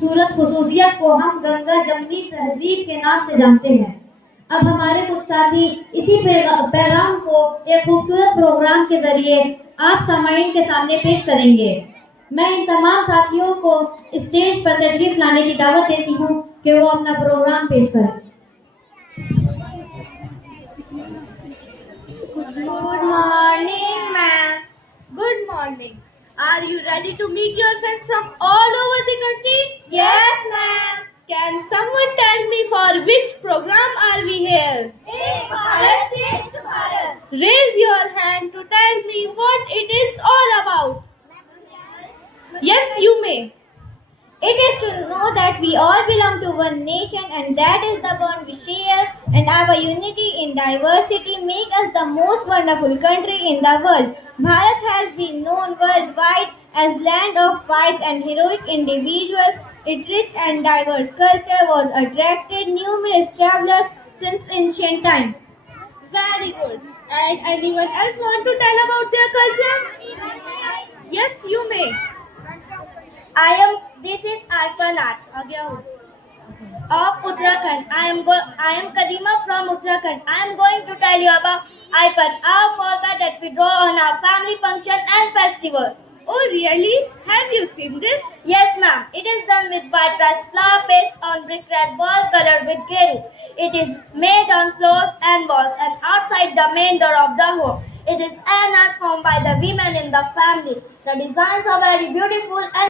खूबसूरत खुसूसियत को हम गंगा जमनी तहजीब के नाम से जानते हैं। अब हमारे कुछ साथी इसी पैगाम को एक खूबसूरत प्रोग्राम के जरिए आप सामाईन के सामने पेश करेंगे। मैं इन तमाम साथियों को स्टेज पर तशरीफ लाने की दावत देती हूँ कि वो अपना प्रोग्राम पेश करें। Good morning, ma'am. Good morning. Are you ready to meet your friends from all over the country? Yes, ma'am. Can someone tell me for which program are we here? Ek Bharat Shresth Bharat. Raise your hand to tell me what it is all about. Yes, you may. It is to know that we all belong to one nation and that is the bond we share, and our unity in diversity make us the most wonderful country in the world. Bharat has been known worldwide as land of wise and heroic individuals. Its rich and diverse culture was attracted numerous travelers since ancient times. Very good. And anyone else want to tell about their culture? Yes, you may. This is Arpanat of Uttarakhand. I am Kadima from Uttarakhand. I am going to tell you about iPad, our polka that we draw on our family function and festival. Oh, really? Have you seen this? Yes, ma'am. It is done with white rice flour based on brick red ball colored with gari. It is made on floors and walls and outside the main door of the home. It is an art form by the women in the family. The designs are very beautiful and